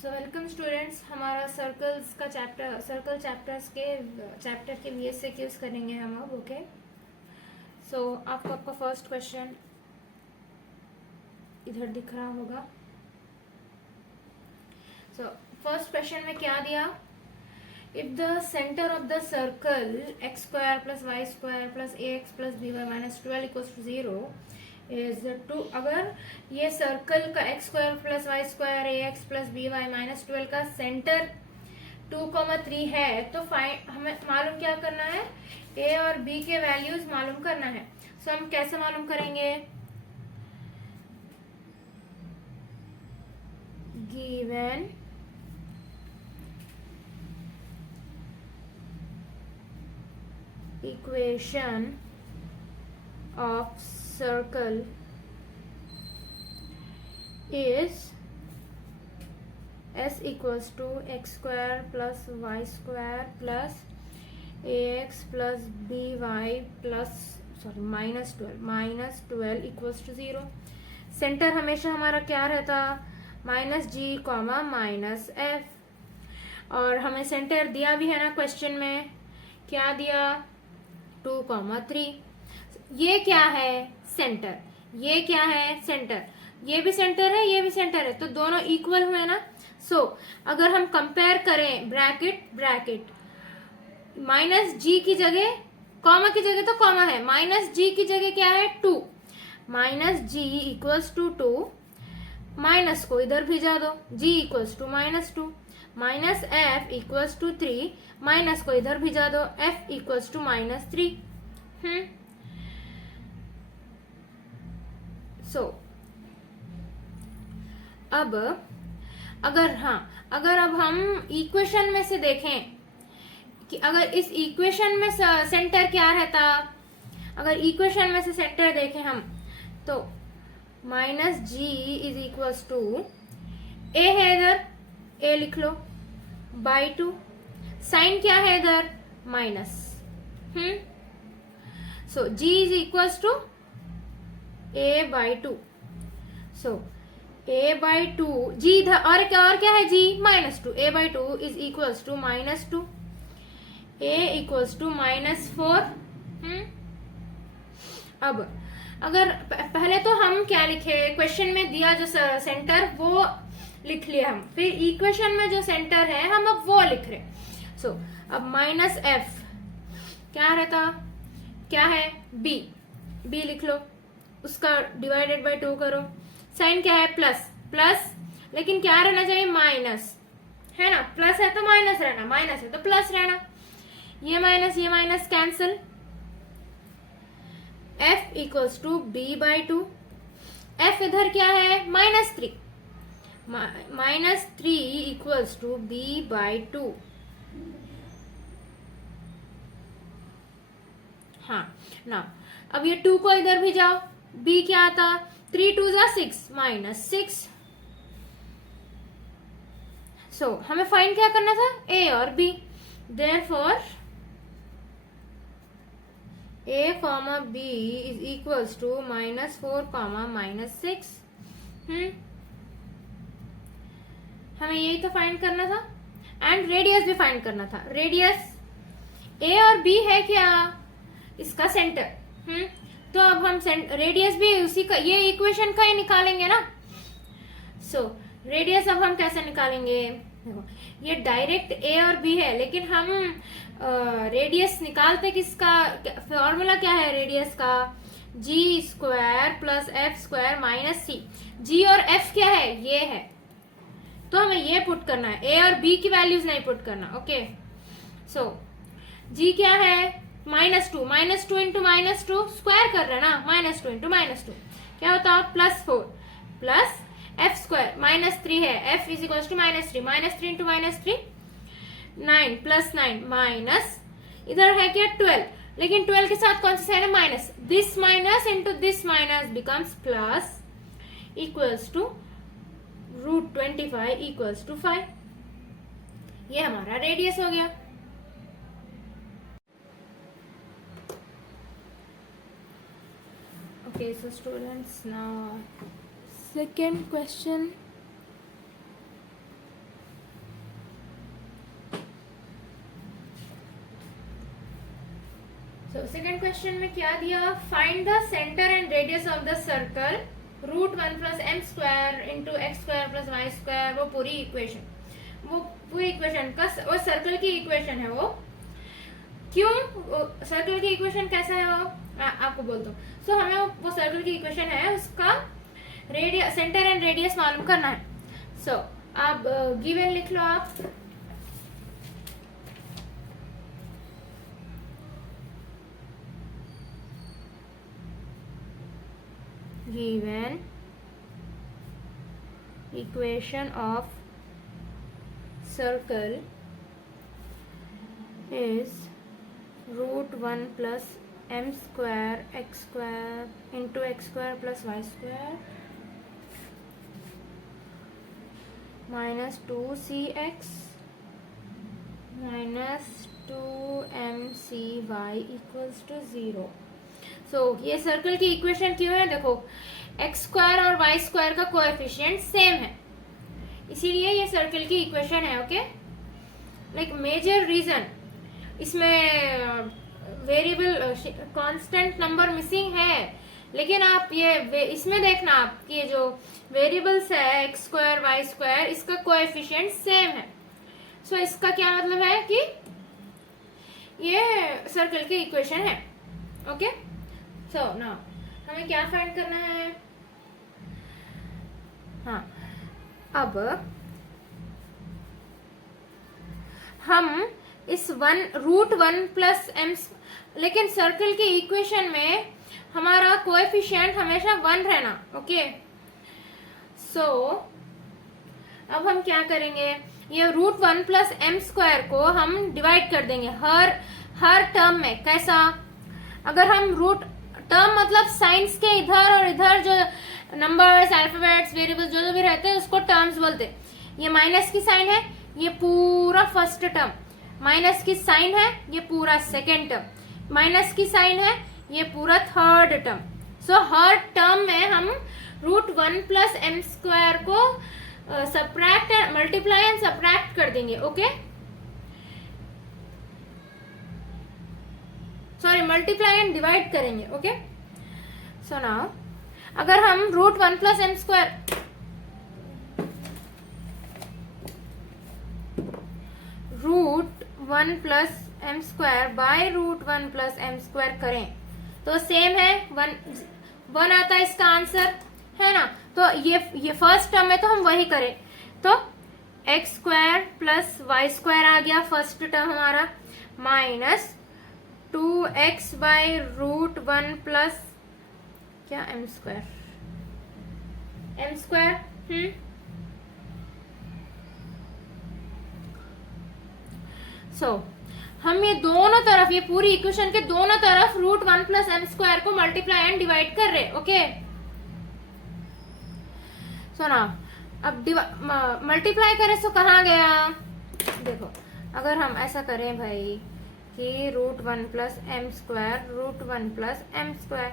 So welcome students, हमारा circles का circle chapter के VSQs करेंगे हम अब। ओके, सो आपका फर्स्ट क्वेश्चन इधर दिख रहा होगा। सो फर्स्ट क्वेश्चन में क्या दिया? If the centre of the circle x square plus Y square plus ax plus B Y minus 12 equals to 0 is two, अगर ये सर्कल का x square plus Y square ax plus B Y minus 12 का centre 2,3 है तो हमें मालूम क्या करना है? a और b के वैल्यूज मालूम करना है। सो हम कैसे मालूम करेंगे? Given equation of circle is s equals to x square plus y square plus ax plus by plus minus 12 equals to 0। Centre हमेशा हमारा क्या रहता? Minus g comma minus F. और हमें सेंटर दिया भी है ना क्वेश्चन में, क्या दिया? 2,3। ये क्या है? सेंटर। ये क्या है? सेंटर। ये भी सेंटर है, ये भी सेंटर है, तो दोनों इक्वल हुए ना। सो अगर हम कंपेयर करें ब्रैकेट माइनस जी की जगह, कॉमा की जगह तो कॉमा है, माइनस जी की जगह क्या है? 2। Minus G equals to 2, minus को इधर भेजा दो, G equals to -2, minus F equals to 3, minus को इधर भिजा दो, एफ इक्वल्स टू -3। सो अब अगर अब हम इक्वेशन में से देखें कि अगर इस इक्वेशन में सेंटर क्या रहता, अगर इक्वेशन में से सेंटर देखें हम तो minus G is equals to A है, इधर ए लिख लो, बाई 2। साइन क्या है इधर? Minus. So G is equals to A by 2। So A by 2, G इधर और क्या है? G -2। A by 2 is equals to -2, A equals to -4। अब अगर पहले तो हम क्या लिखे, क्वेश्चन में दिया जो सेंटर वो लिख लिए हम, फिर इक्वेशन में जो सेंटर है हम अब वो लिख रहे। सो अब माइनस एफ क्या रहता? क्या है? बी लिख लो, उसका डिवाइडेड बाय 2 करो। साइन क्या है? प्लस, लेकिन क्या रहना चाहिए? माइनस, है ना। प्लस है तो माइनस रहना, माइनस है तो प्लस रहना। ये minus cancel. f equals to B by 2। f इधर क्या है? -3, -3 इक्वल्स टू बी बाई 2। हाँ ना, अब ये 2 को इधर भी जाओ, b क्या आता? 3 2 जा 6, -6। सो हमें फाइंड क्या करना था? a और b। Therefore a comma b is equals to -4 comma -6। हमें यही तो फाइंड करना था, एंड रेडियस भी फाइंड करना था। रेडियस a और b है क्या? इसका सेंटर। तो अब हम रेडियस भी उसी का, ये इक्वेशन का ही निकालेंगे ना। सो रेडियस अब हम कैसे निकालेंगे? देखो, ये डायरेक्ट a और b है, लेकिन हम रेडियस निकालते किसका? फॉर्मूला क्या है रेडियस का? G square plus F square minus C. G और एफ क्या है? ये है, तो हमें ये पुट करना है, ए और बी की वैल्यूज नहीं पुट करना। ओके, सो जी क्या है? -2 इंटू -2 स्क्वायर कर रहे हैं ना, -2 इंटू -2 क्या होता है? +4 प्लस एफ स्क्वायर, -3 है, F is equal to -3, -3 into -3 9 plus 9 minus, इधर है क्या? 12, लेकिन 12 के साथ कौन सा साइन है? Minus. This minus into this minus becomes plus, equals to √25 equals to 5। ये हमारा रेडियस हो गया। Okay, so students, now second question. तो सेकंड क्वेश्चन में क्या दिया, find the centre and radius of the circle √1 + m² into x² + y²। वो पूरी इक्वेशन का वो सर्कल की इक्वेशन है। वो क्यों सर्कल की इक्वेशन कैसा है वो आपको बोलता हूँ। सो हमें वो सर्कल की इक्वेशन है, उसका रेडियस, सेंटर एंड रेडियस मालूम करना है। सो आप गिवन लिख लो आप। Given equation of circle is √1 + m² x² into x² + y² minus 2cx minus 2mcy equals to 0। सो ये सर्कल की इक्वेशन क्यों है, देखो x² और y² का कोएफिशिएंट सेम है, इसीलिए ये सर्कल की इक्वेशन है। ओके, लाइक मेजर रीजन इसमें वेरिएबल कांस्टेंट नंबर मिसिंग है, लेकिन आप ये इसमें देखना आप कि ये जो वेरिएबल्स है x² y², इसका कोएफिशिएंट सेम है। सो इसका क्या मतलब है कि ये सर्कल की इक्वेशन है। ओके, सो नाउ हमें क्या फाइंड करना है। हाँ, अब हम इस √1 + m, लेकिन सर्कल की इक्वेशन में हमारा कोएफिशिएंट हमेशा 1 रहना। ओके, सो अब हम क्या करेंगे, ये √1 + m² को हम डिवाइड कर देंगे हर टर्म में। कैसा, अगर हम टर्म मतलब साइंस के इधर और इधर जो नंबर्स, अल्फाबेट्स, वेरिएबल्स जो भी रहते हैं उसको टर्म्स बोलते हैं। ये माइनस की साइन है, ये पूरा फर्स्ट टर्म, माइनस की साइन है, ये पूरा सेकेंड टर्म, माइनस की साइन है, ये पूरा थर्ड टर्म। सो हर टर्म में हम √1 + m² को सब्ट्रैक्ट, मल्टीप्लाई एंड सब्ट्रैक्ट कर देंगे। Okay, sorry, multiply and divide करेंगे। ओके, सो नाउ अगर हम √1 + m² √1 + m² बाय √1 + m² करें तो सेम है, 1 आता है इसका आंसर, है ना। तो ये फर्स्ट टर्म में तो हम वही करें, तो x² + y² आ गया फर्स्ट टर्म हमारा, माइनस 2x बाय √1 + क्या m², सो हम ये दोनों तरफ, ये पूरी इक्वेशन के दोनों तरफ √1 + m² को मल्टीप्लाई एंड डिवाइड कर रहे। ओके, सो ना अब मल्टीप्लाई करें तो कहाँ गया, देखो अगर हम ऐसा करें भाई कि √1 + m², √1 + m²,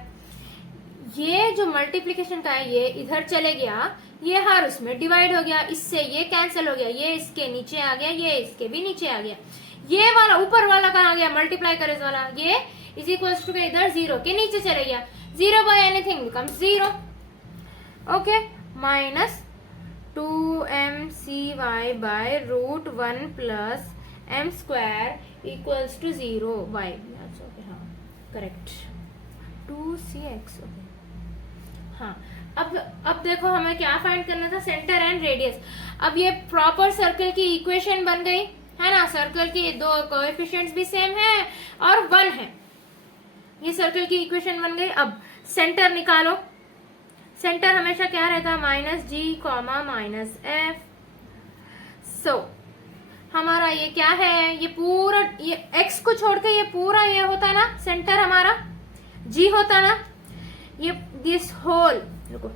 ये जो मल्टीप्लिकेशन का है ये इधर चले गया, ये हर उसमें डिवाइड हो गया, इससे ये कैंसिल हो गया, ये इसके नीचे आ गया, ये इसके भी नीचे आ गया, ये वाला ऊपर वाला कहाँ गया, मल्टीप्लाई करे वाला, ये इज इक्वल्स टू इधर 0 के नीचे चले गया, 0 by anything becomes 0। Okay, minus 2mcy by √1 + m² equals to 0 y, हाँ करेक्ट, 2cx। ओके, हाँ अब देखो हमें क्या फाइंड करना था, सेंटर एंड रेडियस। अब ये प्रॉपर सर्कल की इक्वेशन बन गई है ना, सर्कल की दो कोएफिशिएंट्स भी सेम है और 1 है, ये सर्कल की इक्वेशन बन गई। अब सेंटर निकालो, सेंटर हमेशा क्या रहता है, -g, -f। सो हमारा ये क्या है, ये पूरा, ये x को छोड़ के ये पूरा ये होता ना सेंटर हमारा, g होता ना, ये दिस होल देखो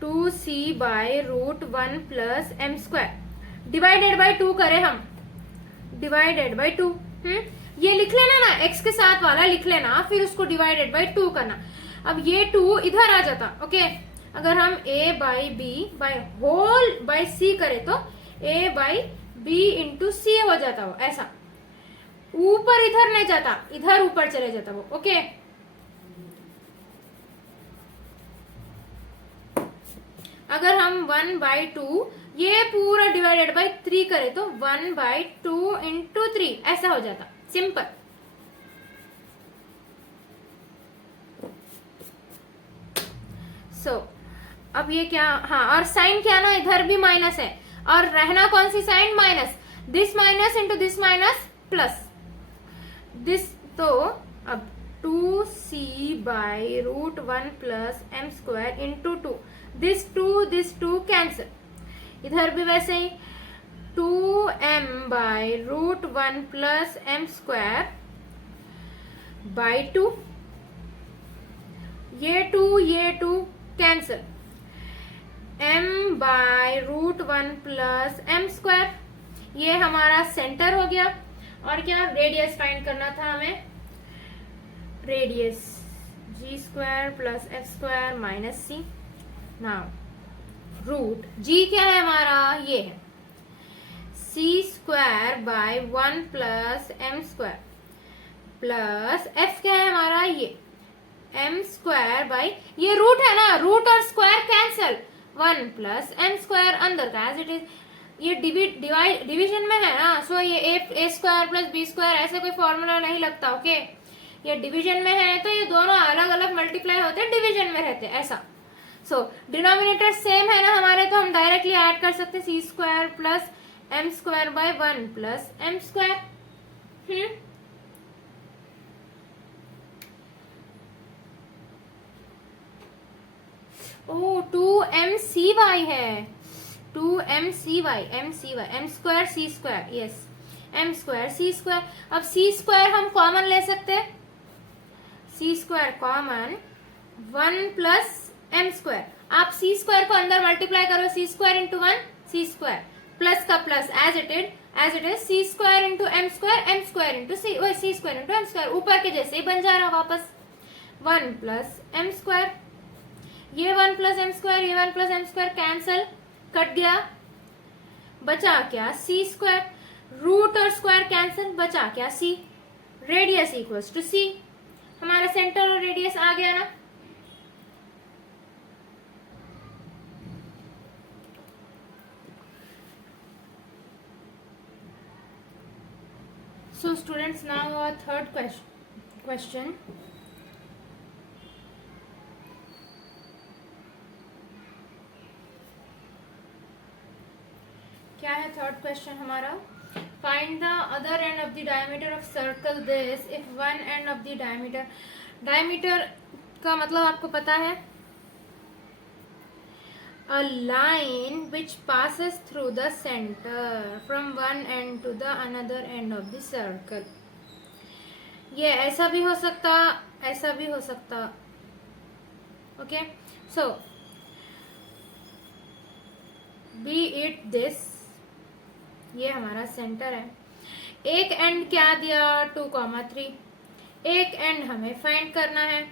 2c bye √1 + m² divided by 2 करें हम, डिवाइडेड बाय 2, ये लिख लेना ना, x के साथ वाला लिख लेना, फिर उसको डिवाइडेड बाय 2 करना। अब ये 2 इधर आ जाता। ओके, अगर हम a by b by whole by c करें तो a by b into c हो जाता हो, ऐसा ऊपर इधर नहीं जाता, इधर ऊपर चले जाता वो। ओके, अगर हम 1/2 ये पूरा डिवाइडेड बाई 3 करें तो 1/2 इंटू 3 ऐसा हो जाता, सिंपल। सो अब ये क्या, हाँ, और साइन क्या ना, इधर भी माइनस है और रहना कौन सी sign, minus. This minus into this minus plus this, तो अब 2c/√1 plus m square into 2, this 2 cancel, इधर भी वैसे ही 2m/√1 plus m square by 2, ये 2 cancel, m/√1 plus m square, ये हमारा सेंटर हो गया। और क्या, रेडियस फाइंड करना था हमें, radius g² plus f² minus c। Now root g क्या है हमारा, ये है c²/1 plus m² plus f क्या है हमारा, ये m² बाई, ये रूट है ना, रूट और स्क्वायर कैंसल, 1 प्लस m² अंदर का एज इट इज, ये डिवीजन में है ना, सो ये a² प्लस b² ऐसे कोई फॉर्मूला नहीं लगता। ओके, ये डिवीजन में है तो ये दोनों अलग अलग मल्टीप्लाई होते हैं, डिवीजन में रहते हैं ऐसा। सो डिनोमिनेटर सेम है ना हमारे, तो हम डायरेक्टली ऐड कर सकते हैं c² plus m² by 1 plus m²। O 2mcy है, 2mcy, m² c², yes m² c²। अब c² हम कॉमन ले सकते हैं, c² कॉमन 1 प्लस m², आप c² को अंदर मल्टीप्लाई करो, c² इंटू 1 c² प्लस का plus as it is c² into m² into c, वही c² इंटू m², ऊपर के जैसे ही बन जा रहा वापस, 1 प्लस m², ये 1 प्लस m², ये 1 प्लस m² कैंसल, कट गया, बचा क्या c², रूट और स्क्वायर कैंसल, बचा क्या c, radius equals to c, हमारा सेंटर और रेडियस आ गया ना। So students, now our third question. क्या है थर्ड क्वेश्चन हमारा, find the other end of the diameter of circle this if one end of the diameter का मतलब आपको पता है, a line which passes through the center from one end to the another end of the circle। ये ऐसा भी हो सकता, ऐसा भी हो सकता। Okay, so B it this, ये हमारा सेंटर है, एक एंड क्या दिया 2,3, एक एंड हमें फाइंड करना है।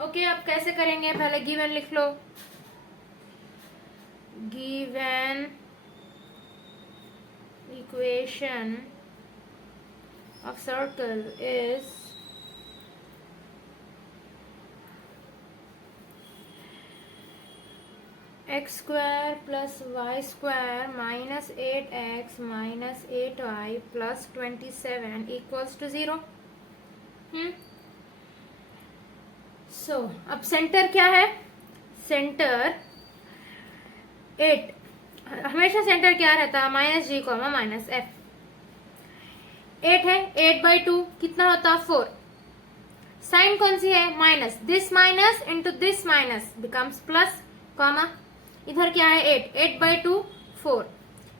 ओके, अब कैसे करेंगे, पहले गिवन लिख लो, given equation of circle is x² plus y² minus 8x minus 8y plus 27 equals to 0। सो अब सेंटर क्या है, सेंटर 8, हमेशा सेंटर क्या रहता है, -g, -f, 8 है, 8/2 कितना होता है 4, साइन कौन सी है, minus, this minus into this minus becomes plus, comma, इधर क्या है 8, 8/2 4,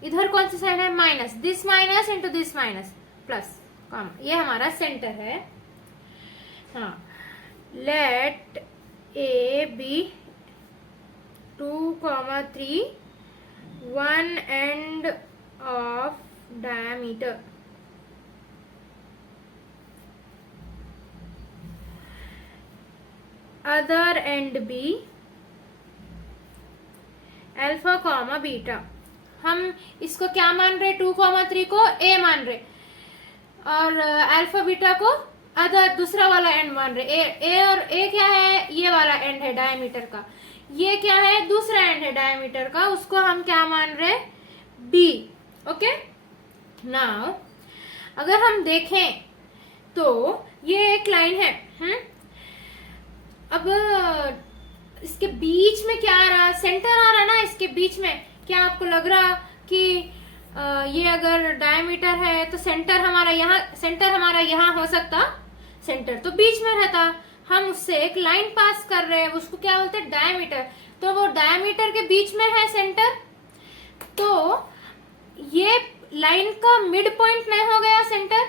इधर कौन सी साइन है, minus, this minus into this minus plus, comma, ये हमारा सेंटर है। हाँ, let A be 2,3 one end of diameter, other end B alpha comma beta. हम इसको क्या मान रहे, 2,3 को A मान रहे, और अल्फा बीटा को अदर दूसरा वाला एंड मान रहे। ए और ए क्या है, ये वाला एंड है डायमीटर का, ये क्या है, दूसरा एंड है डायमीटर का, उसको हम क्या मान रहे, बी। ओके, नाउ अगर हम देखें तो ये एक लाइन है। अब इसके बीच में क्या आ रहा, सेंटर आ रहा ना इसके बीच में। क्या आपको लग रहा कि ये अगर डायमीटर है तो सेंटर हमारा यहाँ हो सकता, सेंटर तो बीच में रहता। हम उससे एक लाइन पास कर रहे हैं, उसको क्या बोलते हैं, डायमीटर। तो वो डायमीटर के बीच में है सेंटर, तो ये लाइन का मिड पॉइंट नहीं हो गया, सेंटर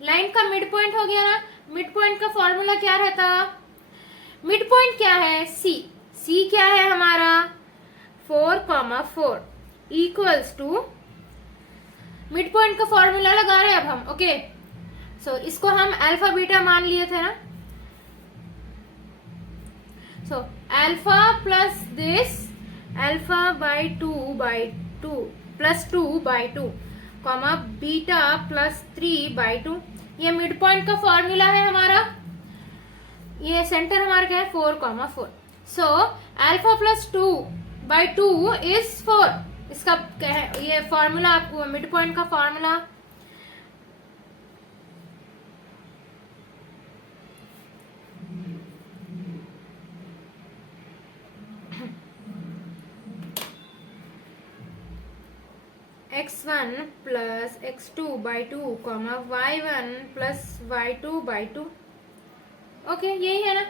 लाइन का मिड पॉइंट हो गया ना। मिड पॉइंट का फॉर्मूला क्या रहता, मिड पॉइंट क्या है, सी क्या है हमारा 4,4 इक्वल्स टू, मिड पॉइंट का फॉर्मूला लगा रहे हैं अब हम। ओके, सो इसको हम अल्फा बीटा मान लिए थे ना। So alpha plus this, alpha by 2 प्लस 2/2 कॉमा बीटा प्लस 3/2, ये मिड पॉइंट का फॉर्मूला है हमारा। ये सेंटर हमारा क्या है 4,4। So alpha plus 2/2 is 4। इसका क्या है, ये फॉर्मूला आपको मिड पॉइंट का formula. x1 plus x2/2 comma y1 plus y2/2। Okay, यही है ना,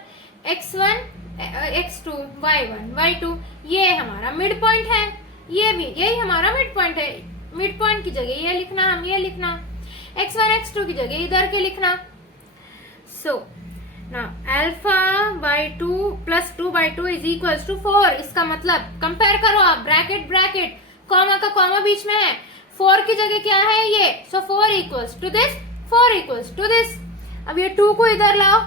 x1 x2 y1 y2, ये हमारा मिड पॉइंट है। ये भी यही हमारा मिड पॉइंट है। मिड पॉइंट की जगह ये लिखना, हम ये लिखना, x1 x2 की जगह इधर के लिखना। सो ना अल्फा बाई 2 प्लस 2/2 इज इक्वल्स टू 4। इसका मतलब कंपेयर करो आप, ब्रैकेट ब्रैकेट, कॉमा का कॉमा बीच में है, 4 की जगह क्या है ये, so 4 equals to this, 4 equals to this. अब ये 2 को इधर लाओ,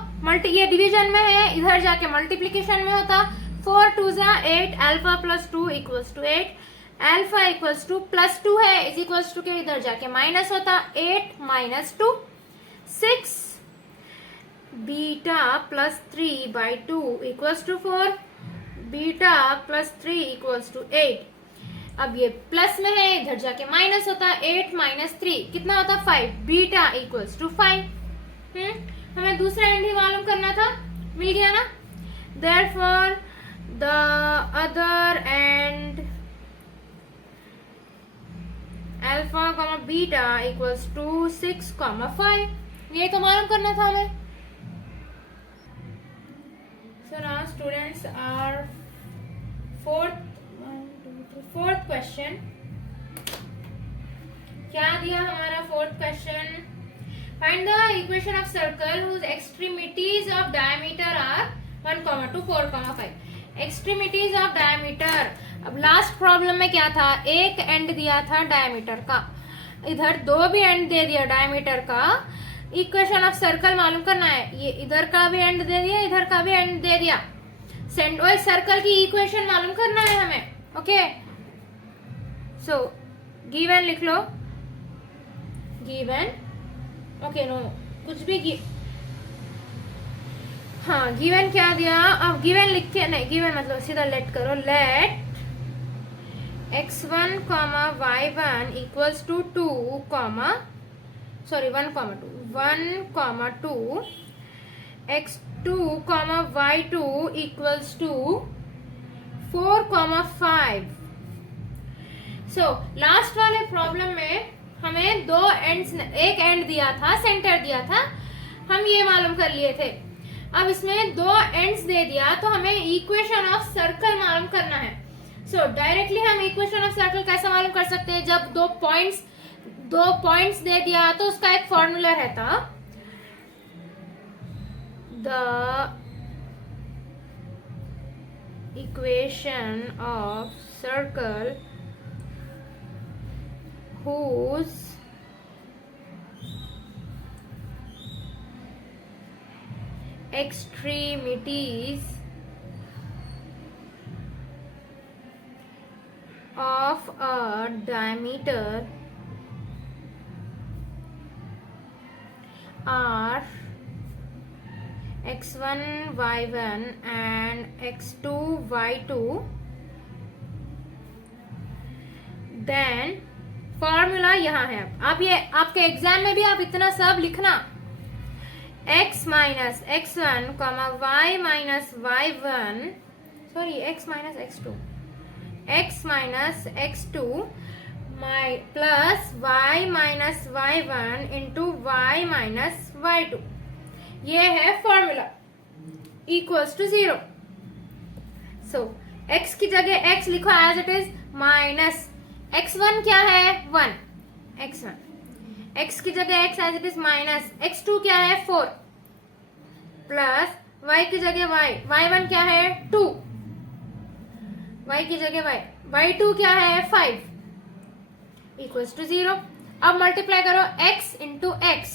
ये डिवीजन में है, इधर जाके मल्टीप्लीकेशन में होता। 4 2 जा 8, alpha plus 2 equals to 8, alpha equals to plus 2 है, इज इक्वल्स टू के इधर जाके माइनस होता, 8 minus 2 6, beta plus 3/2 equals to 4, beta plus 3 equals to 8। अब ये प्लस में है, इधर जाके माइनस होता, 8 माइनस 3 कितना होता 5, बीटा इक्वल्स टू 5। हमें दूसरा एंड ही मालूम करना था, मिल गया ना। Therefore the other end alpha comma beta equals to 6,5, ये तो मालूम करना था हमें। So now students are fourth question। क्या दिया हमारा fourth question, find the equation of circle whose extremities of diameter are 1,2 4,5। Extremities of diameter. अब लास्ट प्रॉब्लम में क्या था, एक एंड दिया था डायमीटर का, इधर 2 भी एंड दे दिया डायमीटर का। इक्वेशन ऑफ सर्कल मालूम करना है, ये इधर का भी एंड दे दिया, इधर का भी एंड दे दिया। सेंट्रोइड सर्कल की इक्वेशन मालूम करना है हमें। ओके, सो गिवन लिख लो, गिवन, ओके नो कुछ भी हाँ गिवन क्या दिया, अब गिवन लिख के नहीं, गिवन मतलब सीधा लेट करो, let x1 comma y1 equals to 2 comma sorry 1,2 x2 कॉमा y2 equals to 4,5। So last वाले प्रॉब्लम में हमें 2 एंड्स, एक एंड दिया था, सेंटर दिया था, हम ये मालूम कर लिए थे। अब इसमें 2 एंड्स दे दिया, तो हमें इक्वेशन ऑफ सर्कल मालूम करना है। सो डायरेक्टली हम इक्वेशन ऑफ सर्कल कैसे मालूम कर सकते हैं, जब 2 पॉइंट्स दे दिया तो उसका एक फॉर्मूला रहता, the equation of circle whose extremities of a diameter are x1 y1 and x2 y2, then formula यहाँ है। अब ये आपके एग्जाम में भी आप इतना सब लिखना, x minus x1 y minus y1, sorry x minus x2, x minus x2 plus y minus y1 into y minus y2, ये है formula equals to 0। So x की जगह x लिखो as it is, minus x1 क्या है 1, x1, x की जगह x as it is minus x2 क्या है 4, प्लस y की जगह y, y1 क्या है 2, y की जगह y, y2 क्या है 5, इक्वल्स टू 0। अब मल्टीप्लाई करो x into x,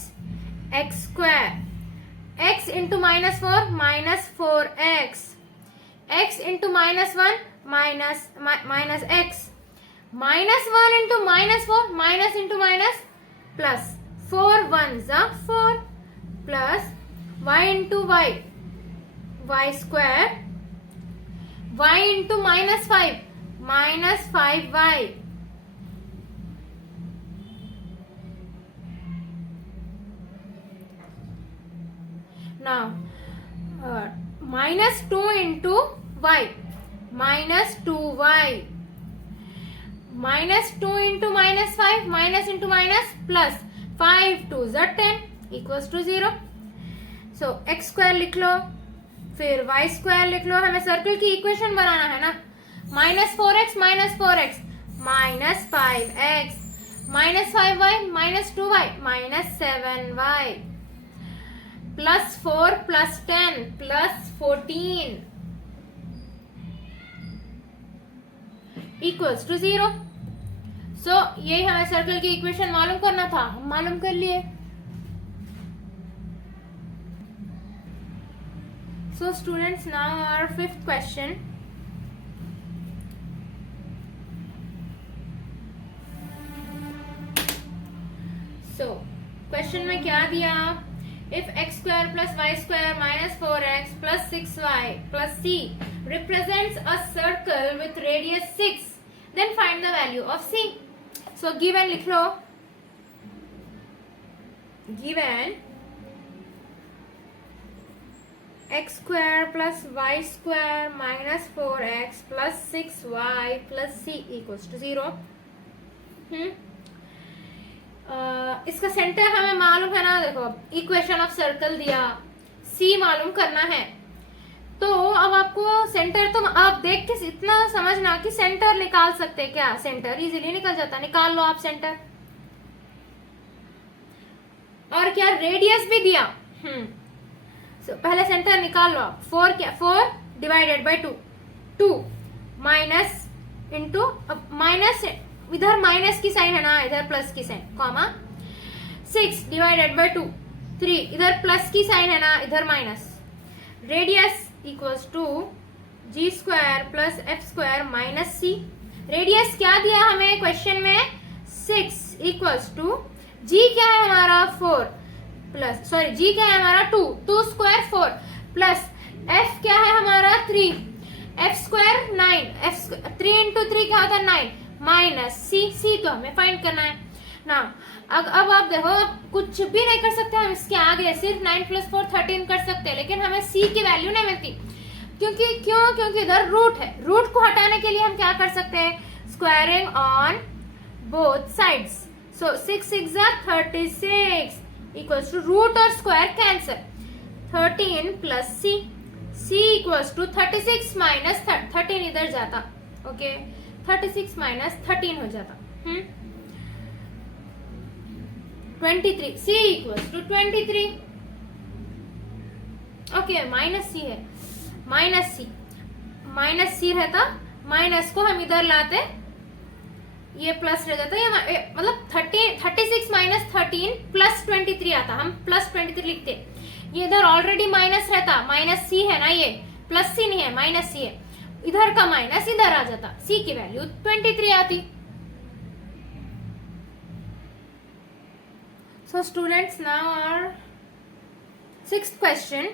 x square, x into minus 4 minus 4x, x into minus 1 minus x, minus 1 into minus 4 minus into minus plus, 4 1 जा 4, plus y into y, y square, y into minus 5 minus 5y, now minus 2 into y, minus 2y, minus 2 into minus 5 minus into minus plus 5 2 is 10 equals to 0। so x square लिख लो, फिर y square लिख लो, हमें circle की equation बनाना है ना, minus 4x minus 4x minus 5x minus 5y minus 2y minus 7y plus 4 plus 10 plus 14 equals to 0। So यही हमें सर्कल की इक्वेशन मालूम करना था, हम मालूम कर लिए। So students, now our fifth question. So question में क्या दिया, if x square plus y square minus 4x plus 6y plus c represents a circle with radius 6, then find the value of c। so given लिख लो, given x square plus y square minus 4x plus 6y plus c equals to 0। इसका centre हमें मालूम है ना, देखो equation of circle दिया, सी मालूम करना है, तो अब आपको सेंटर, तो आप देख के इतना समझना कि सेंटर निकाल सकते हैं क्या, सेंटर इजीली निकल जाता, निकाल लो आप सेंटर। और क्या रेडियस भी दिया, पहले सेंटर निकाल लो आप, 4 क्या, 4 divided by 2 minus into, minus इधर माइनस की साइन है ना, इधर प्लस की साइन, कॉमा 6 डिवाइडेड बाय 2 3, इधर प्लस की साइन है ना, इधर minus, radius equals to ji square plus F square minus c. Radius क्या दिया हमें क्वेश्चन में, 6 इक्वल्स टू जी क्या है हमारा 4 प्लस, सॉरी जी क्या है हमारा 2 स्क्वायर 4 प्लस एफ क्या है हमारा 3, एफ स्क्वायर 9, 3 इंटू 3 क्या होता है 9 माइनस सी तो हमें फाइंड करना है ना। अब आप देखो, कुछ भी नहीं कर सकते हम इसके आगे, सिर्फ 9 + 4 13 कर सकते हैं, लेकिन हमें सी की वैल्यू नहीं मिलती, क्योंकि इधर रूट है, रूट को हटाने के लिए हम क्या कर सकते हैं, squaring on both sides. So 6 6 36 equals to root और square cancel, 13 plus C equals to 36 minus 13 इधर जाता, ओके 36 माइनस 13 हो जाता, 23, सी इक्वल्स टू 23, ओके माइनस सी है, माइनस सी रहता, माइनस को हम इधर लाते, ये प्लस रह जाता, ये मतलब 36 माइनस 13 प्लस 23 आता, हम प्लस 23 लिखते, ये इधर ऑलरेडी माइनस रहता, माइनस सी है ना, ये प्लस सी नहीं है माइनस सी है, इधर का माइनस इधर आ जाता, सी की वैल्यू 23 आती। So students, now our sixth question.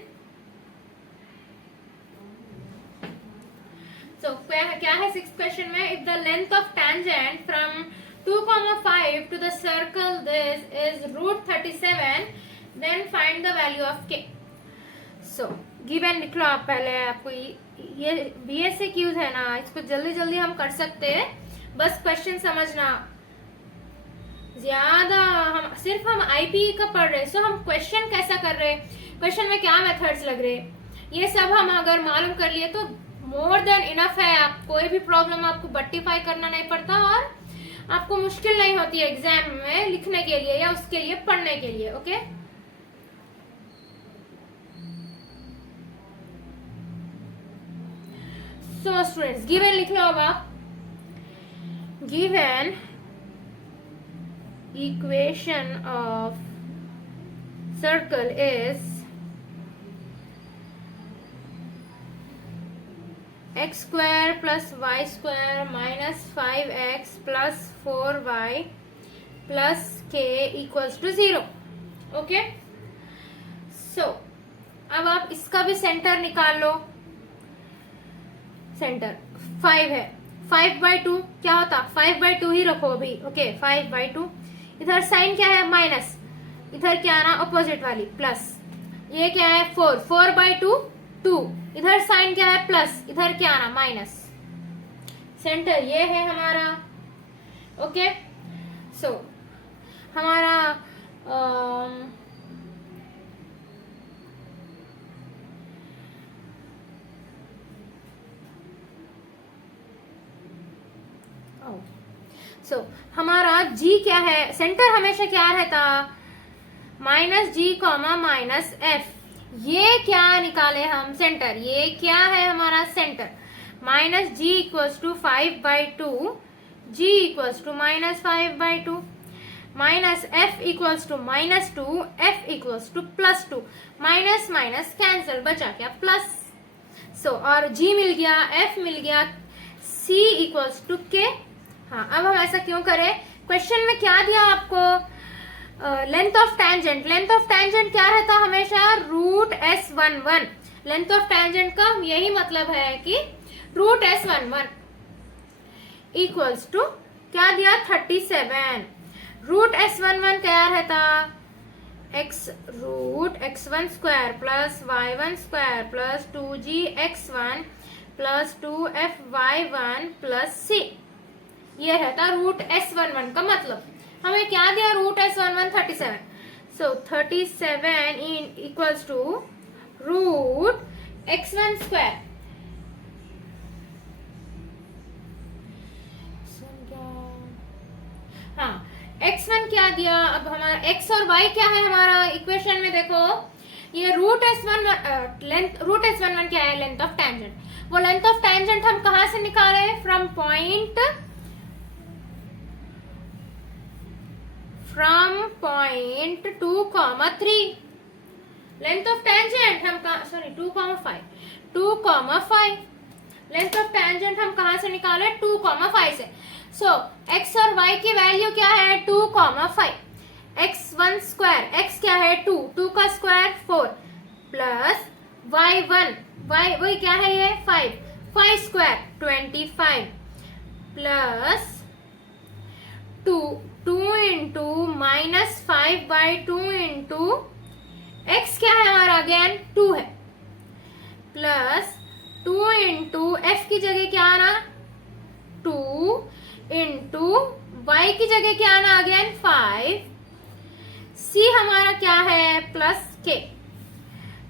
So क्या है सिक्स्थ क्वेश्चन में, if the length of tangent from 2,5 to the circle this is √37, then find the value of k. So given लिख लो आप पहले। आपको ये BSQs है ना, इसको जल्दी जल्दी हम कर सकते हैं, बस क्वेश्चन समझना। ज्यादा हम IPE का पढ़ रहे, सो हम क्वेश्चन कैसा कर रहे, क्वेश्चन में क्या मेथड्स लग रहे, ये सब हम अगर मालूम कर लिए तो मोर देन इनफ है। आप कोई भी प्रॉब्लम आपको बट्टीफाई करना नहीं पड़ता और आपको मुश्किल नहीं होती है एग्जाम में लिखने के लिए या उसके लिए पढ़ने के लिए। ओके, सो स्टूडेंट्स गिवन लिख लो अब आप। Given equation of circle is x square plus y square minus 5x plus 4y plus k equals to 0. Okay, so अब आप इसका भी सेंटर निकाल लो। सेंटर 5 है, 5/2 क्या होता, 5/2 ही रखो अभी। ओके, 5/2। इधर साइन क्या है, माइनस, इधर क्या आना, अपोजिट वाली प्लस। ये क्या है, 4/2 2, इधर साइन क्या है, प्लस, इधर क्या आना, माइनस। सेंटर ये है हमारा। ओके, सो हमारा हमारा G क्या है, सेंटर हमेशा क्या रहता, -G, -F। ये क्या निकाले हम, सेंटर, ये क्या है हमारा centre, -G = 5/2, G = -5/2, -F = -2, F = +2, minus minus cancel, बचा क्या, प्लस। सो और G मिल गया, F मिल गया, C = K। हाँ, अब हम ऐसा क्यों करें, क्वेश्चन में क्या दिया आपको, length of tangent. Length of tangent क्या रहता हमेशा, √S11। लेंथ ऑफ टेंजेंट का यही मतलब है कि √S11 = क्या दिया, 37। √S11 क्या रहता, x√x1² plus y1² plus 2gx1 plus 2fy1 plus c। ये रहता √S11 का मतलब। हमें क्या दिया, √S11 37। So 37 equals to √x1²। हाँ, x1 क्या दिया, अब हमारा x और y क्या है हमारा इक्वेशन में, देखो ये √S11 क्या है, लेंथ ऑफ टेंजेंट। वो लेंथ ऑफ टेंजेंट हम कहां से निकाले, from point 2,3। Length of tangent हम 2,5 लेंथ ऑफ टेंजेंट हम कहां से निकाले, 2,5 से। सो x और y की वैल्यू क्या है, 2,5। x1², x क्या है, 2 का स्क्वायर 4 प्लस y1, y वही क्या है, ये 5 square 25 plus 2 into -5/2 into x क्या है हमारा, अगेन 2 है, प्लस 2 इंटू f की जगह क्या आना, 2 इंटू y की जगह क्या आना, अगेन 5, c हमारा क्या है, प्लस k।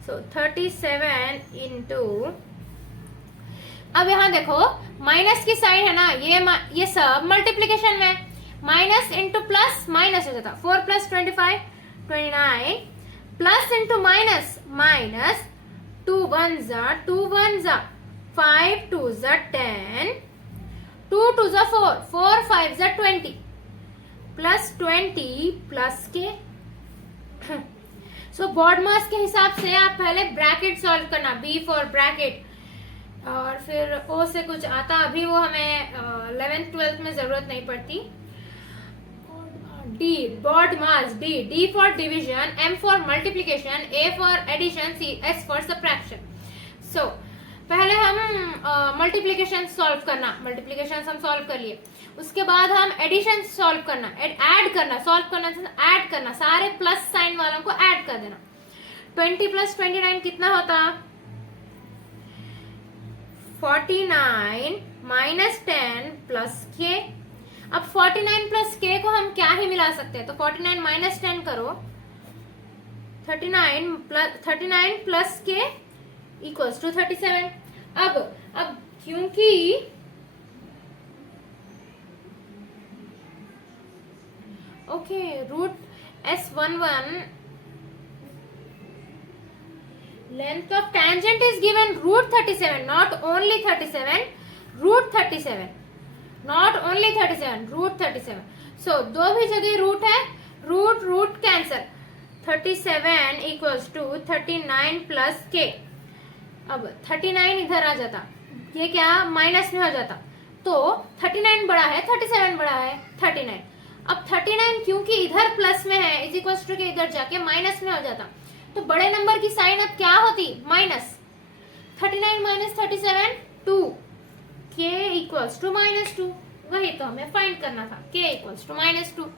सो 37 इंटू, अब यहां देखो माइनस की साइन है ना, ये सब मल्टीप्लीकेशन में माइनस इंटू प्लस माइनस हो जाता, 4 + 25 29 प्लस इंटू माइनस माइनस, 2 1 ज़ा 5 2 ज़ा 10, 2 2 ज़ा 4 4 5 ज़ा 20 प्लस 20 प्लस के। सो बोर्ड मास के हिसाब से आप पहले ब्रैकेट सॉल्व करना, B फॉर ब्रैकेट, और फिर O से कुछ आता, अभी वो हमें 11th 12th में जरूरत नहीं पड़ती। The BODMAS, D for division, M for multiplication, A for addition, see S for subtraction. So पहले हम मल्टीप्लीकेशन सॉल्व करना, मल्टीप्लीकेशन हम सॉल्व कर लिए, उसके बाद हम एडिशन सॉल्व करना, ऐड करना, सॉल्व करना ऐड करना, सारे प्लस साइन वालों को ऐड कर देना। 20 प्लस 29 कितना होता? 49 माइनस 10 प्लस के। अब 49 प्लस के को हम क्या ही मिला सकते हैं, तो 49 माइनस 10 करो, 39 प्लस के इक्वल्स टू 37। अब क्योंकि okay root S11 length of tangent is given root 37, not only 37, root 37, not only 37, root 37. So दो भी जगह रूट है, root cancel, 37 equals to 39 plus k. अब 39 इधर आ जाता, ये क्या माइनस में हो जाता, तो 39 बड़ा है 37 बड़ा है 39। अब 39 क्योंकि इधर प्लस में है इज इक्वल्स टू के इधर जाके माइनस में हो जाता, तो बड़े नंबर की साइन अब क्या होती, माइनस। 39 माइनस 37 2, के इक्वल्स टू माइनस 2, वही तो हमें फाइंड करना था, k equals to minus 2।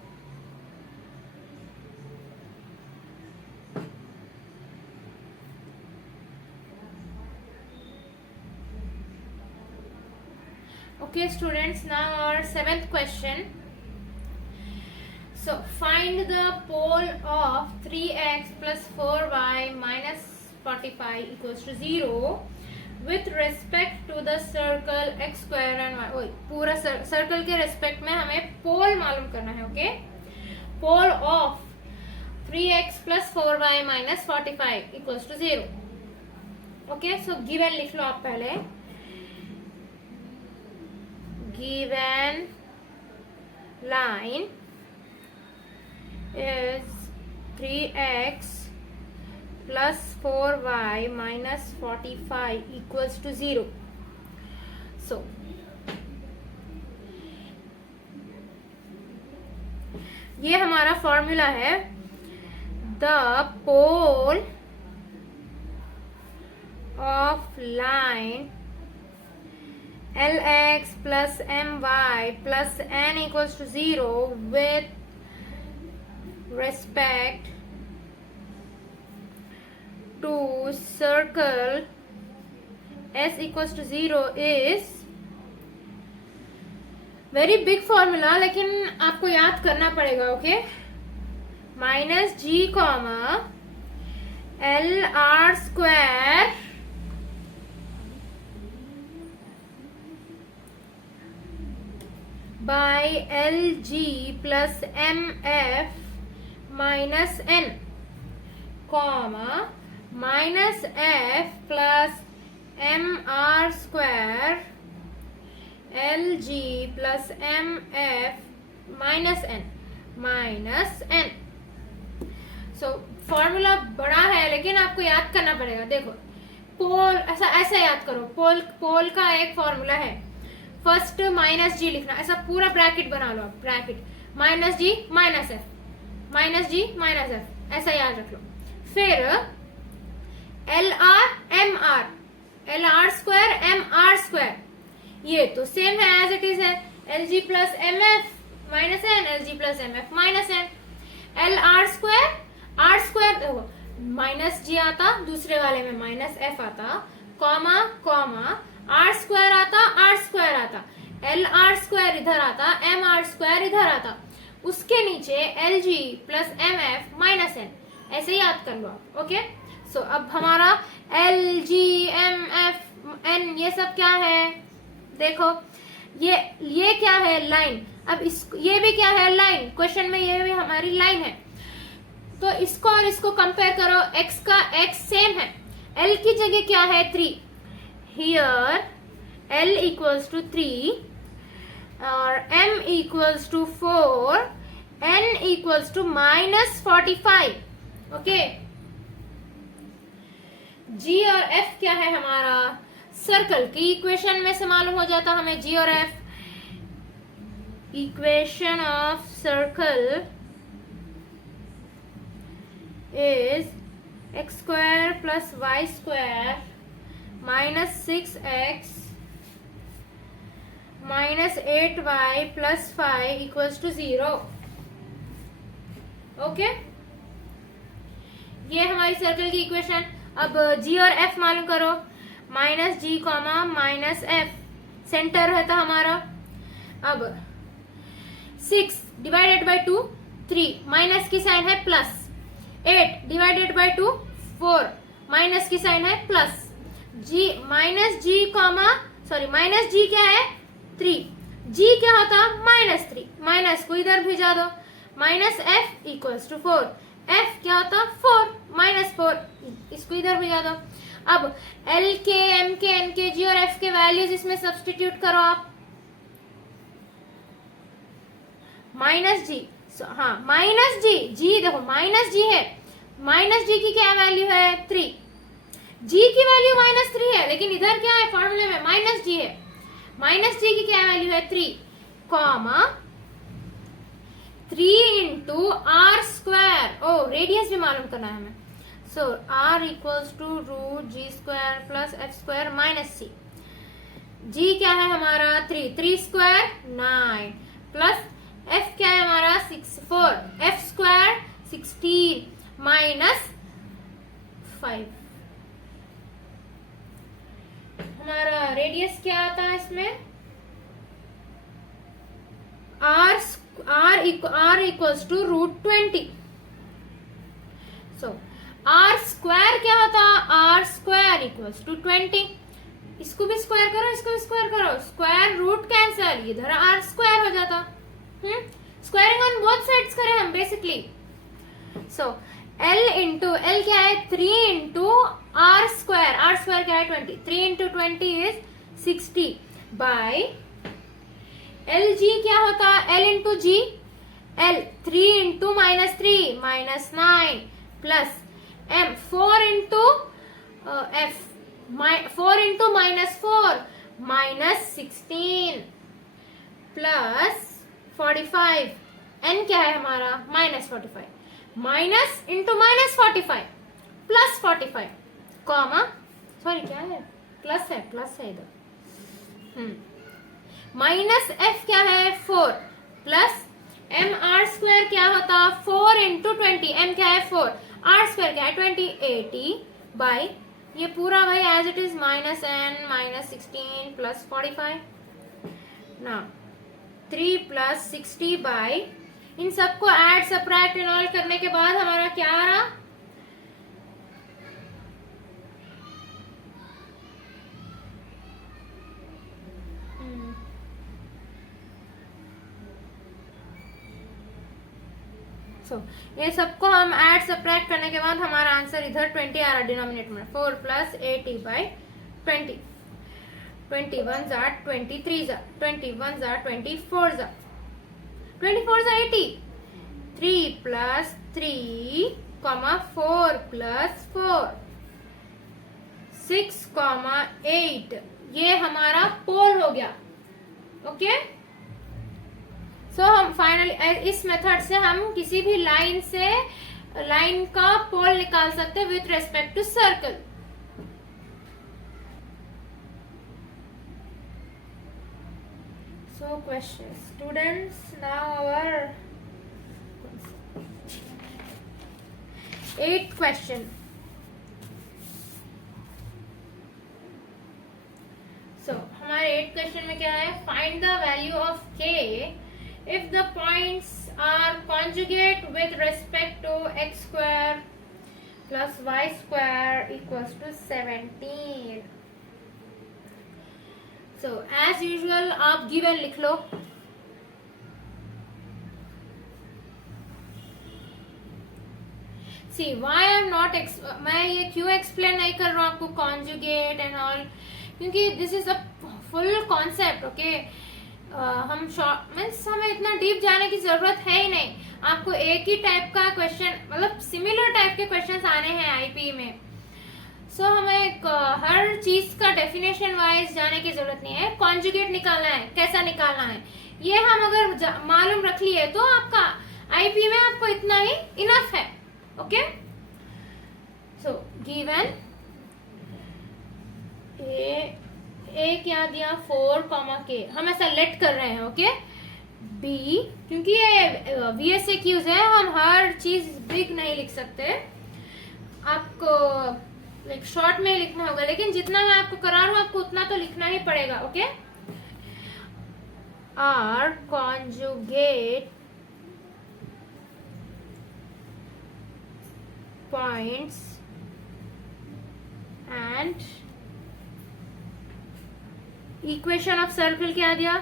Okay students, now our 7th question. So find the pole of 3x plus 4y minus 45 equals to 0 with respect to the circle x square and y। पूरा circle के respect में हमें pole मालूम करना है। Okay, pole of 3x plus 4y minus 45 equals to 0। Okay, so given लिख लो आप पहले, given line is 3x plus 4y minus 45 equals to 0। So ये हमारा फॉर्मूला है, the pole of line Lx plus my plus n equals to 0 with respect to circle s equals to 0 is very big formula, लेकिन आपको याद करना पड़ेगा। Okay, minus g comma l r square by LG plus MF minus N, comma minus F plus MR square LG plus MF minus N। So formula बड़ा है लेकिन आपको याद करना पड़ेगा। देखो, पोल ऐसा याद करो, पोल का एक फॉर्मूला है, फर्स्ट माइनस जी लिखना, ऐसा पूरा ब्रैकेट बना लो आप, bracket minus g minus f, minus g minus f, ऐसा याद रख लो। फिर l r m r, l r square m r square, ये तो सेम है एज इट इज है, l g plus m f minus n, l g plus m f minus n. L r square देखो, minus g आता, दूसरे वाले में minus f आता, कॉमा कॉमा आर स्क्वायर आता, एल आर स्क्वायर इधर आता, एम आर स्क्वायर इधर आता, उसके नीचे l g plus m f minus n, ऐसे याद कर लो आप। ओके, सो अब हमारा l g m f n ये सब क्या है, देखो ये क्या है, लाइन। अब ये भी क्या है, लाइन, क्वेश्चन में ये भी हमारी लाइन है, तो इसको और इसको कंपेयर करो, x का x सेम है, l की जगह क्या है 3, here L equals to 3 और M equals to 4, N equals to minus 45। Okay, G और F क्या है हमारा, सर्कल की इक्वेशन में से मालूम हो जाता हमें G और F, equation of circle is x square plus y square minus 6x minus 8y plus 5 equals to 0. Okay, ये हमारी सर्कल की इक्वेशन. अब g और f मालूम करो. Minus g comma minus F centre रहता हमारा. अब 6 डिवाइडेड बाई 2 3, माइनस की साइन है प्लस. 8 डिवाइडेड बाई 2 4, माइनस की साइन है प्लस. जी minus g comma sorry minus जी क्या है 3, जी क्या होता माइनस 3, माइनस को इधर भिजा दो. Minus F equals to 4, f क्या होता 4 माइनस 4, इसको इधर भिजा दो. अब एल के एम के एन के जी और एफ के वैल्यूज इसमें सब्स्टिट्यूट करो आप. माइनस जी, हाँ माइनस जी, जी देखो माइनस जी है, माइनस जी की क्या वैल्यू है 3, जी की वैल्यू माइनस 3 है, लेकिन इधर क्या है फॉर्मूले में माइनस जी है. माइनस जी की क्या वैल्यू है 3, कॉमा 3 इंटू आर स्क्वायर. ओ रेडियस भी मालूम करना है हमें. So R equals to root G square plus F square minus C. G क्या है हमारा 3 स्क्वायर 9 प्लस एफ क्या है हमारा 4, एफ स्क्वायर 16 माइनस 5. हमारा रेडियस क्या आता है इसमें r equals to root 20. So r square क्या होता आर स्क्वायर इक्वल्स टू 20. इसको भी स्क्वायर करो, इसको भी स्क्वायर करो, स्क्वायर रूट कैंसल, इधर आर स्क्वायर हो जाता. स्क्वायरिंग ऑन बोथ साइड्स करें हम basically. So L into L क्या है 3 इंटू आर स्क्वायर क्या है 20, 3 into 20 is 60 by L G क्या होता L into G, L 3 into minus 3 minus 9 plus M 4 into F 4 into minus 4 minus 16 plus 45. N क्या है हमारा minus 45, minus into minus 45 plus 45 comma sorry क्या है plus है इधर. माइनस एफ क्या है 4 प्लस एम आर स्क्वायर क्या होता 4 इंटू 20, एम क्या है 4, आर स्क्वायर क्या है 20, 80 बाई ये पूरा भाई as it is minus n minus 16 plus 45. ना 3 प्लस 60 बाई इन सबको ऐड सब्ट्रैक्ट एंड ऑल करने के बाद हमारा क्या आ रहा 100. ये सबको हम ऐड सब्ट्रैक्ट करने के बाद हमारा आंसर इधर 20 आ रहा डिनोमिनेटर में. 4 plus 80 by 20. 21 jar 23 jar 21 jar 24 jar 24 jar 80. 3 plus 3 comma 4 plus 4 6 comma 8. ये हमारा पोल हो गया. ओके सो हम फाइनली इस मेथड से हम किसी भी लाइन का पोल निकाल सकते हैं with respect to circle. So questions, students, now our 8th question. So हमारे 8th question में क्या है, find the value of k if the points are conjugate with respect to x square plus y square equals to 17. So as usual आप given लिख लो. See why I am not मैं ये क्यों explain नहीं कर रहा हूँ आपको कॉन्जुगेट एंड ऑल, क्योंकि this is a full concept. Okay हम शॉर्ट मीन्स हमें इतना डीप जाने की जरूरत है ही नहीं. आपको एक ही टाइप का क्वेश्चन मतलब सिमिलर टाइप के क्वेश्चंस आने हैं आईपी में. सो हमें हर चीज का डेफिनेशन वाइज जाने की जरूरत नहीं है. कॉन्जुगेट निकालना है, कैसा निकालना है, ये हम अगर मालूम रख लिए तो आपका आईपी में आपको इतना ही इनफ है. ओके सो गिवन ए क्या दिया 4, के हम ऐसा लेट कर रहे हैं, ओके। बी, क्योंकि ये VSAQs है, हम हर चीज बिग नहीं लिख सकते, आपको लाइक शॉर्ट में लिखना होगा, लेकिन जितना मैं आपको करा रहा हूं आपको उतना तो लिखना ही पड़ेगा, okay. Are conjugate points and equation of circle क्या दिया,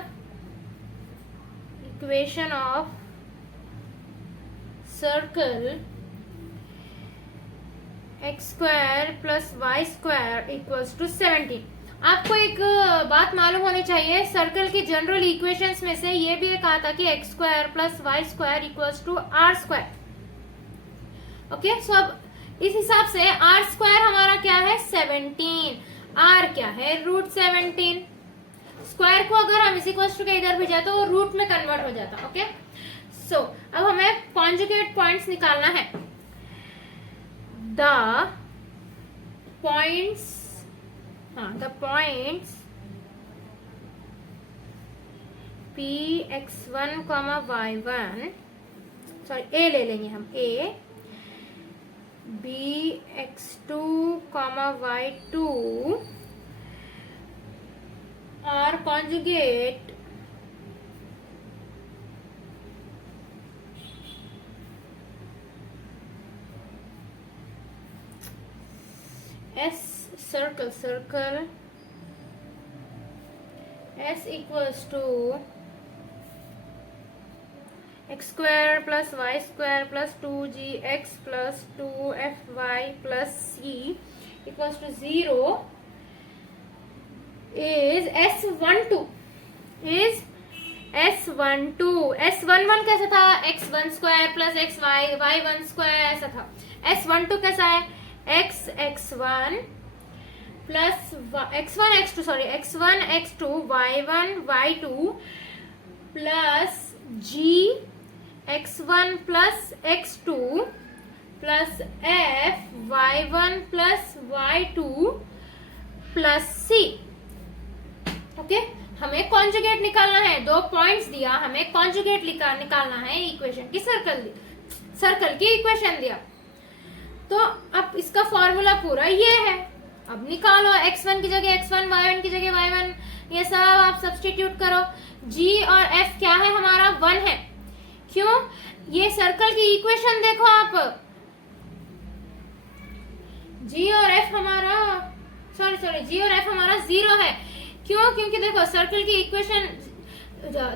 equation of circle x square plus Y square equals to 17। आपको एक बात मालूम होनी चाहिए, सर्कल की जनरल इक्वेशंस में से ये भी कहा था कि x square plus Y square equals to are square, okay. So अब इस हिसाब से आर स्क्वायर हमारा क्या है 17, आर क्या है √17। स्क्वायर को अगर हम इसी क्वेश्चन के इधर भी जाए तो वो रूट में कन्वर्ट हो जाता, ओके। सो अब हमें कॉन्जुगेट पॉइंट्स निकालना है। The points Px1, y1, sorry ए ले लेंगे हम, ए Bx2, y2 और conjugate S circle S equals to x square plus y square plus 2gx plus 2fy plus c equals to 0 is S12 is S12 S11 कैसा था x1 square plus xy y1 square ऐसा था। S12 कैसा है x1 plus x1 x2 y1 y2 plus g x1 plus x2 plus f y1 plus y2 plus c, okay. हमें conjugate निकालना है, 2 points दिया, हमें कॉन्जुगेट निकालना है इक्वेशन की, सर्कल की इक्वेशन दिया, तो अब इसका फॉर्मूला पूरा ये है। अब निकालो x1 की जगह x1, y1 की जगह y1, ये सब आप सब्स्टिट्यूट करो। g और f क्या है हमारा 1 है, क्यों, ये सर्कल की इक्वेशन देखो आप, g और f हमारा g और f हमारा 0 है, क्यों, क्योंकि देखो सर्कल की इक्वेशन,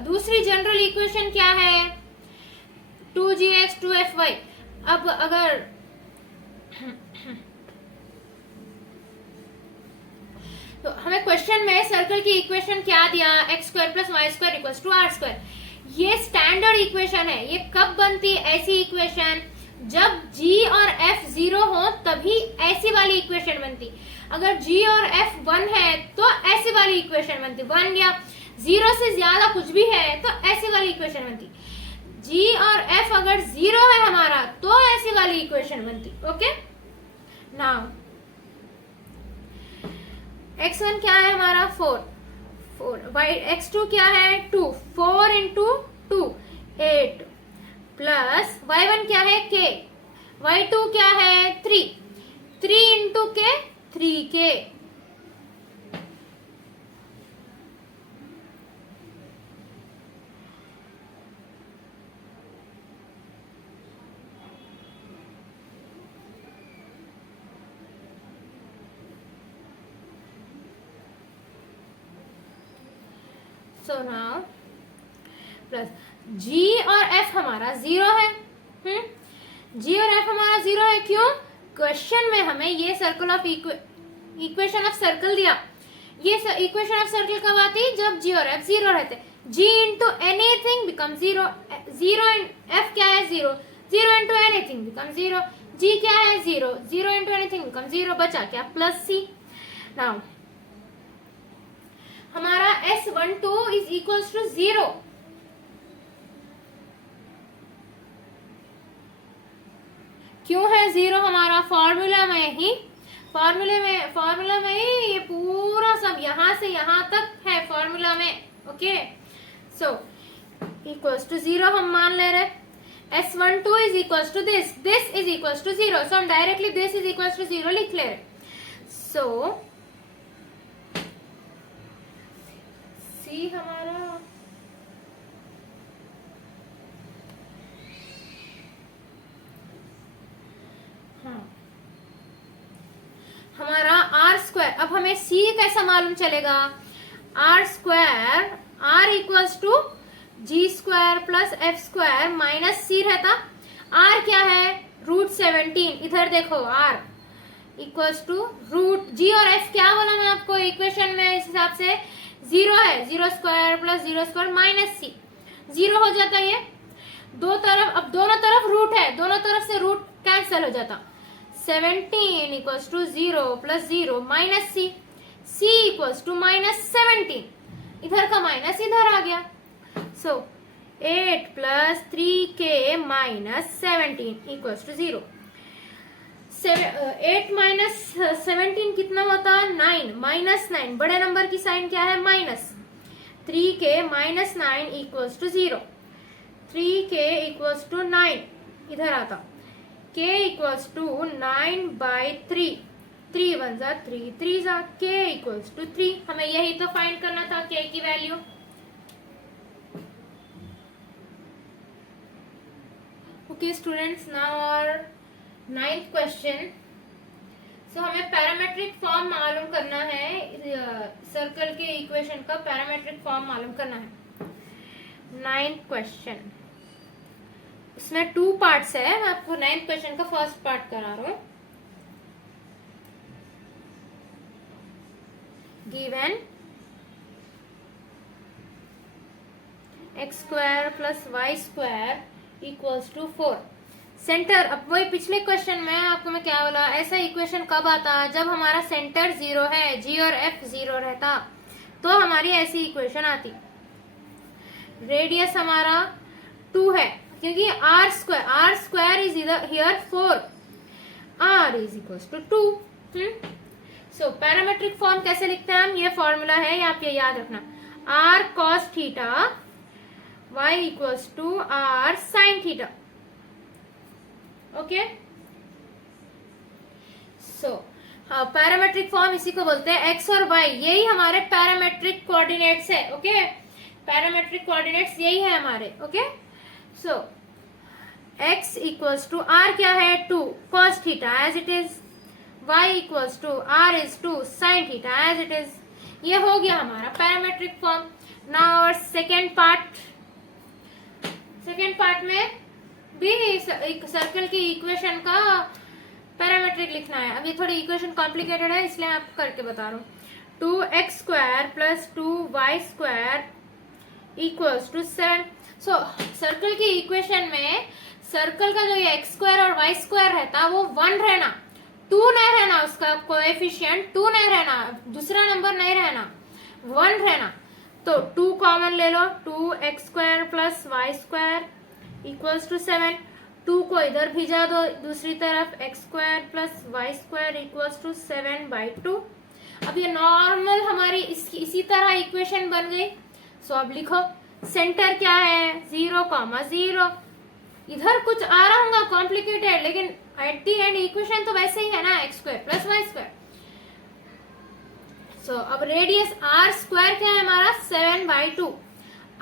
दूसरी जनरल इक्वेशन क्या है 2gx 2fy। अब अगर तो हमें क्वेश्चन में सर्कल की इक्वेशन क्या दिया, x square plus Y square equals to are square. ये स्टैंडर्ड इक्वेशन है। ये कब बनती है ऐसी इक्वेशन, जब g और f 0 हो तभी ऐसी वाली इक्वेशन बनती। अगर g और f 1 है तो ऐसी वाली इक्वेशन बनती, 1 या 0 से ज्यादा कुछ भी है तो ऐसी वाली इक्वेशन बनती। g और f अगर 0 है हमारा तो ऐसी वाली इक्वेशन बनती, ओके। नाउ x1 क्या है हमारा 4 x2 क्या है 2, 4 इंटू 2 8 प्लस y1 क्या है k, y2 क्या है 3 into k 3k। So now plus g और f हमारा 0 है, g और f हमारा 0 है, क्यों, क्वेश्चन में हमें ये circle of equation of circle दिया। ये इक्वेशन ऑफ सर्कल कब आती, जब g और f 0 रहते। g into anything become 0, 0 f क्या है 0, 0 इंटू एनीथिंग बिकम 0, g क्या है 0, 0 इंटू एनीथिंग बिकम 0, बचा क्या प्लस c। नाउ हमारा S12 इज इक्वल्स टू 0, क्यों है 0 हमारा फॉर्मूला में ही ये पूरा सब यहाँ से यहाँ तक है फॉर्मूला में। ओके, सो इक्वल्स टू 0 हम मान ले रहे। S12 is equals to this is equals to 0, so हम directly this is equals to 0 लिख ले रहे। सो सी हमारा आर स्क्वायर। अब हमें सी कैसा मालूम चलेगा? R square, R equals to ji square plus F square minus C रहता। आर क्या है? रूट 17। इधर देखो, R equals to root G और एफ क्या बोला मैं आपको इक्वेशन में, इस हिसाब से 0 है, 0 स्क्वायर प्लस 0 स्क्वायर माइनस सी, 0 हो जाता है ये दो तरफ। अब दोनों तरफ रूट है, दोनों तरफ से रूट कैंसिल हो जाता। 17 equals to 0 plus 0 minus c, c equals to minus 17, इधर का माइनस इधर आ गया। So 8 plus 3k minus 17 equals to 0। 8 minus 17 कितना होता? 9, माइनस 9। बड़े नंबर की साइन क्या है? Minus. 3k minus 9 equals to 0। 3k equals to 9 इधर आता। k इक्वल्स टू 9/3, 3 1 जा 3, 3 जा, k इक्वल्स टू 3। हमें यही तो फाइंड करना था, k की वैल्यू। ओके स्टूडेंट्स, नाउ और 9th क्वेश्चन। सो हमें पैरामेट्रिक फॉर्म मालूम करना है, सर्कल के इक्वेशन का पैरामेट्रिक फॉर्म मालूम करना है। 9th क्वेश्चन, इसमें 2 पार्ट्स है। मैं आपको 9th क्वेश्चन का फर्स्ट पार्ट करा रहा हूं। Given x square plus Y square equals to 4। Centre, अब वही पिछले क्वेश्चन में आपको मैं क्या बोला, ऐसा इक्वेशन कब आता? जब हमारा सेंटर 0 है, जी और एफ 0 रहता, तो हमारी ऐसी इक्वेशन आती। रेडियस हमारा 2 है, क्योंकि आर स्क्वायर इज इधर here 4, r is equals to 2। So parametric form कैसे लिखते हैं हम? ये फॉर्मूला है, आप ये याद रखना। R cos theta y equals to R sine theta. Okay, so हाँ, पैरामेट्रिक फॉर्म इसी को बोलते हैं। x और y यही हमारे पैरामेट्रिक कोऑर्डिनेट्स है। ओके, पैरामेट्रिक कोऑर्डिनेट्स यही है हमारे। Okay, so x equals to r क्या है? 2 cos theta as it is, y equals to r is 2 sin theta as it is. ये हो गया हमारा parametric form. Now second part में भी एक सर्कल की इक्वेशन का पैरामेट्रिक लिखना है। अब ये थोड़ी इक्वेशन कॉम्प्लिकेटेड है, इसलिए मैं आपको करके बता रहा हूँ। 2x square plus 2y square equals to 7। So circle की इक्वेशन में सर्कल का जो ये x स्क्वायर और y स्क्वायर रहता, वो 1 रहना, 2 नहीं रहना, उसका कोएफिशिएंट 2 नहीं रहना, दूसरा नंबर नहीं रहना, 1 रहना। तो 2 कॉमन ले लो, 2x square plus y square equals to 7। 2 को इधर भेजा दो दूसरी तरफ, x square plus y square equals to 7/2। अब ये नॉर्मल हमारी इसी तरह इक्वेशन बन गई। सो अब लिखो, सेंटर क्या है? 0,0। इधर कुछ आ रहा होगा कॉम्प्लिकेटेड, लेकिन एट दी एंड इक्वेशन तो वैसे ही है ना, x square plus y square. So अब रेडियस आर स्क्वायर क्या है हमारा? 7/2।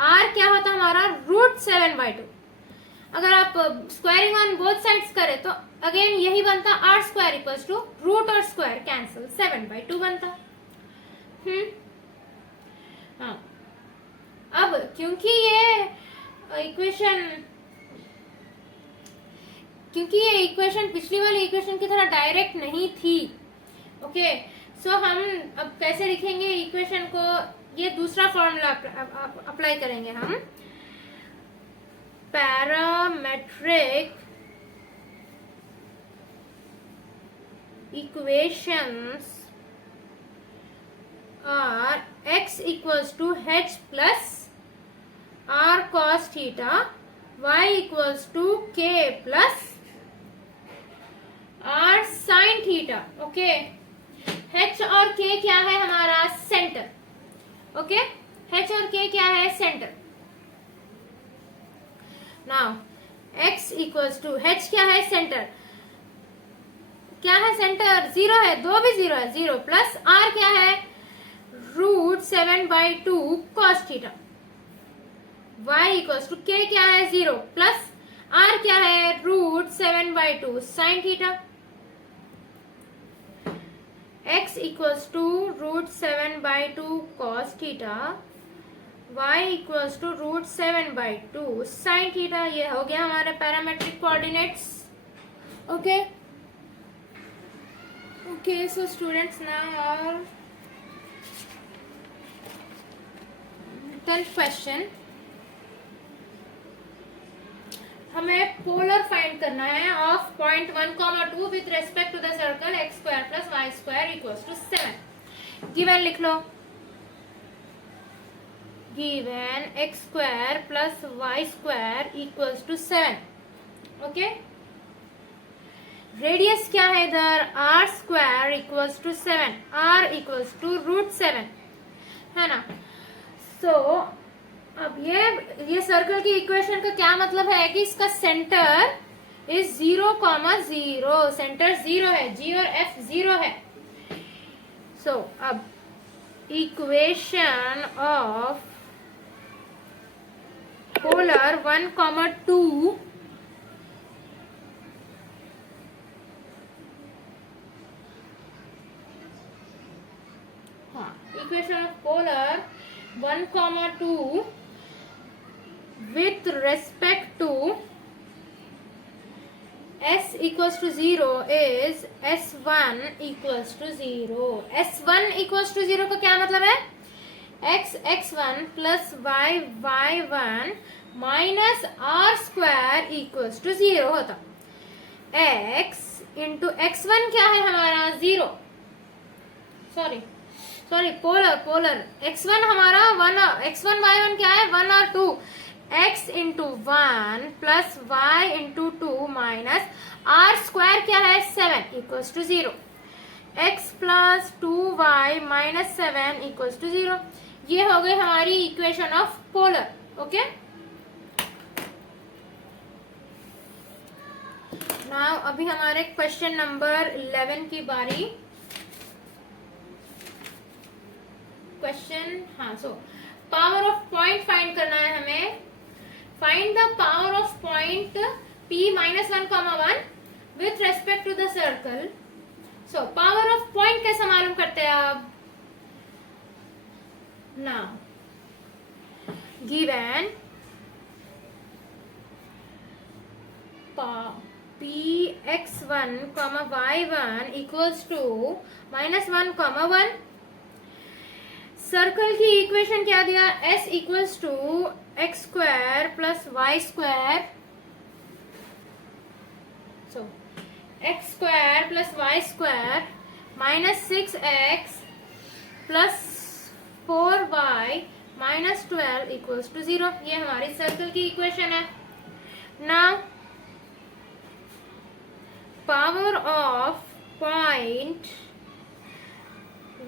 आर क्या होता है हमारा? रूट 7/2। अगर आप स्क्वायरिंग ऑन बोथ साइड्स करें तो अगेन यही बनता, r square equals to root और स्क्वायर कैंसिल, 7/2 बनता। हाँ, अब क्योंकि ये इक्वेशन पिछली वाली इक्वेशन की तरह डायरेक्ट नहीं थी। ओके, सो हम अब कैसे लिखेंगे इक्वेशन को? ये दूसरा फॉर्मूला अप्लाई करेंगे हम। Parametric equations are x equals to h plus r cos theta, y equals to k plus r sine theta. Okay, h और के क्या है हमारा सेंटर। ओके, एच और के क्या है centre. Now x equals to h क्या है centre, क्या है सेंटर 0 है, दो भी 0 है, 0 प्लस आर क्या है √7/2 cos theta. y equals to k क्या है 0 प्लस आर क्या है √7/2 sine theta. x equals to √7/2 cos theta, y equals to √7/2 sine theta. ये हो गया हमारे parametric coordinates. Okay okay, so students now our 10th question. हमें पोलर फाइंड करना है of point 1,2 with respect to the circle x² plus y² equals to 7। Given लिख लो, given x² plus y² equals to 7। Okay, radius क्या है इधर r² equals to 7, r equals to √7 है ना। सो अब ये सर्कल की इक्वेशन का क्या मतलब है कि इसका सेंटर इज 0,0, सेंटर 0 है, g और f 0 है। सो अब equation of polar 1,2 equation of polar 1,2 with respect to s equals to 0 is s1 equals to 0। s1 equals to 0 का क्या मतलब है, x x1 plus y y1 minus r² equals to 0 होता। x into x1 क्या है हमारा 0, sorry polar x1 हमारा 1, x1 y1 क्या है 1 और 2, x into 1 plus y into 2 minus r² क्या है 7 equals to 0। x plus 2y minus 7 equals to 0। ये हो गई हमारी equation of polar. Okay, now अभी हमारे क्वेश्चन नंबर 11 की बारी। क्वेश्चन, हाँ, so power of point find करना है हमें। Find the power of point p-1,1 with respect to the circle. So power of point कैसे मालूम करते हैं आप, now given px1, y1 equals to -1, 1। Circle की इक्वेशन क्या दिया, s equals to x² plus y²। So x² plus y² minus 6x plus 4y minus 12 equals to 0। ये हमारी सर्कल की इक्वेशन है। Now power of point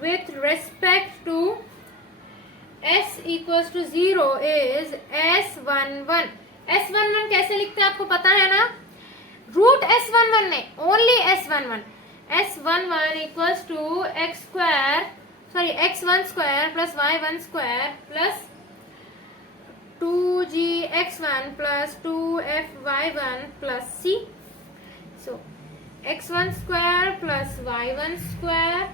with respect to s equals to 0 is s11। s11 कैसे लिखते हैं आपको पता है ना, रूट s11 नहीं, only s11। s11 equals to x1² plus y1² plus 2gx1 plus 2fy1 plus c। So x1² plus y1²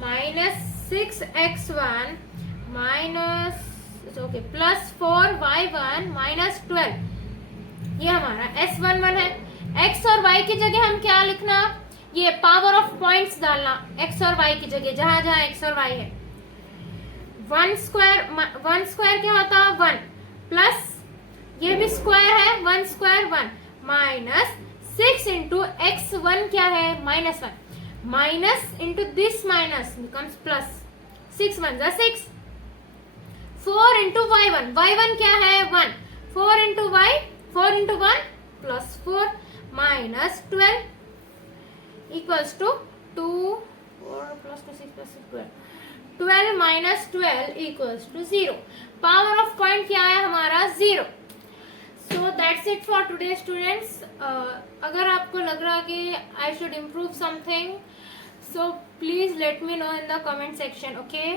minus 6x1 minus okay plus 4y1 minus 12। ये हमारा s11 है। x और y की जगह हम क्या लिखना, ये पावर ऑफ पॉइंट्स डालना x और y की जगह, जहां जहां x और y है। 1² क्या होता है 1 प्लस ये भी स्क्वायर है 1² 1 माइनस 6 इंटू x1 क्या है -1 minus into this minus becomes plus 6 1 जा 6। 4 इंटू y1, y1 क्या है 1, 4 into 1 plus 4 minus 12। Equals to 2 4 plus 2 6 plus 12 12 minus 12 equals to 0। Power of point क्या है हमारा 0। So that's it for today students. अगर आपको लग रहा कि I should improve something, so please let me know in the comment section, okay?